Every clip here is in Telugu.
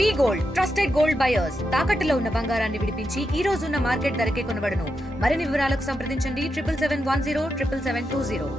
వి గోల్డ్ ట్రస్టెడ్ గోల్డ్ బయర్స్ తాకట్టులో ఉన్న బంగారాన్ని విడిపించి ఈ రోజు ఉన్న మార్కెట్ ధరకే కొనబడును. మరిన్ని వివరాలకు సంప్రదించండి 7771077720.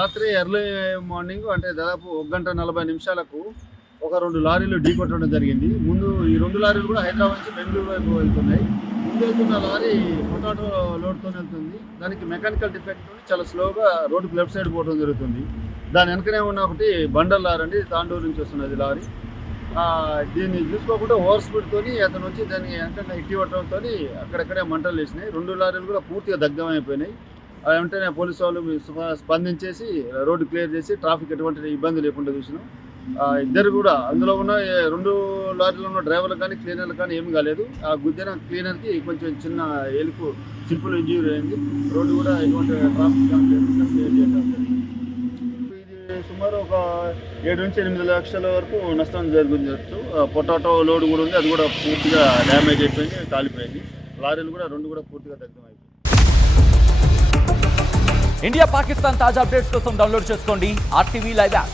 రాత్రి ఎర్లీ మార్నింగ్ అంటే దాదాపు 1:40 ఒక 2 లారీలు ఢీకొట్టడం జరిగింది. ముందు ఈ 2 లారీలు కూడా హైదరాబాద్ నుంచి బెంగళూరు వైపు వెళ్తున్నాయి. ముందు వెళ్తున్న లారీ పొటాటో లోడ్తో వెళ్తుంది. దానికి మెకానికల్ డిఫెక్ట్ చాలా స్లోగా రోడ్డుకు లెఫ్ట్ సైడ్ పోవడం జరుగుతుంది. దాని వెనకనే ఉన్న ఒకటి బండల్ లారీ అండి, తాండూరు నుంచి వస్తున్నది లారీ. దీన్ని చూసుకోకుండా ఓవర్ స్పీడ్తో అతను వచ్చి దాన్ని వెనక ఇట్టి పట్టడంతో అక్కడక్కడే మంటలు వేసినాయి. 2 లారీలు కూడా పూర్తిగా దగ్ధమైపోయినాయి. వెంటనే పోలీసు వాళ్ళు స్పందించేసి రోడ్డు క్లియర్ చేసి ట్రాఫిక్ ఎటువంటి ఇబ్బంది లేకుండా చూసినాం. ఇద్దరు కూడా అందులో ఉన్న 2 లారీలో ఉన్న డ్రైవర్లు కానీ క్లీనర్లు కానీ ఏమి కాలేదు. ఆ గుద్దిన క్లీనర్కి కొంచెం చిన్న ఎలుపు సింపుల్ ఇంజ్యూరీ అయింది. రోడ్డు కూడా ఎటువంటి ట్రాఫిక్ జామ్ లేకుండా క్లియర్ చేయడం జరిగింది. ఇది సుమారు ఒక 7 నుంచి 8 లక్షల వరకు నష్టం జరుగుతుంది. పొటాటో లోడ్ కూడా ఉంది, అది కూడా పూర్తిగా డ్యామేజ్ అయిపోయింది, కాలిపోయింది. లారీలు కూడా 2 కూడా పూర్తిగా దగ్ధమైపోయింది. ఇండియా పాకిస్తాన్ తాజా అప్డేట్స్ కోసం డౌన్లోడ్ చేసుకోండి RTV లైవ్ యాప్.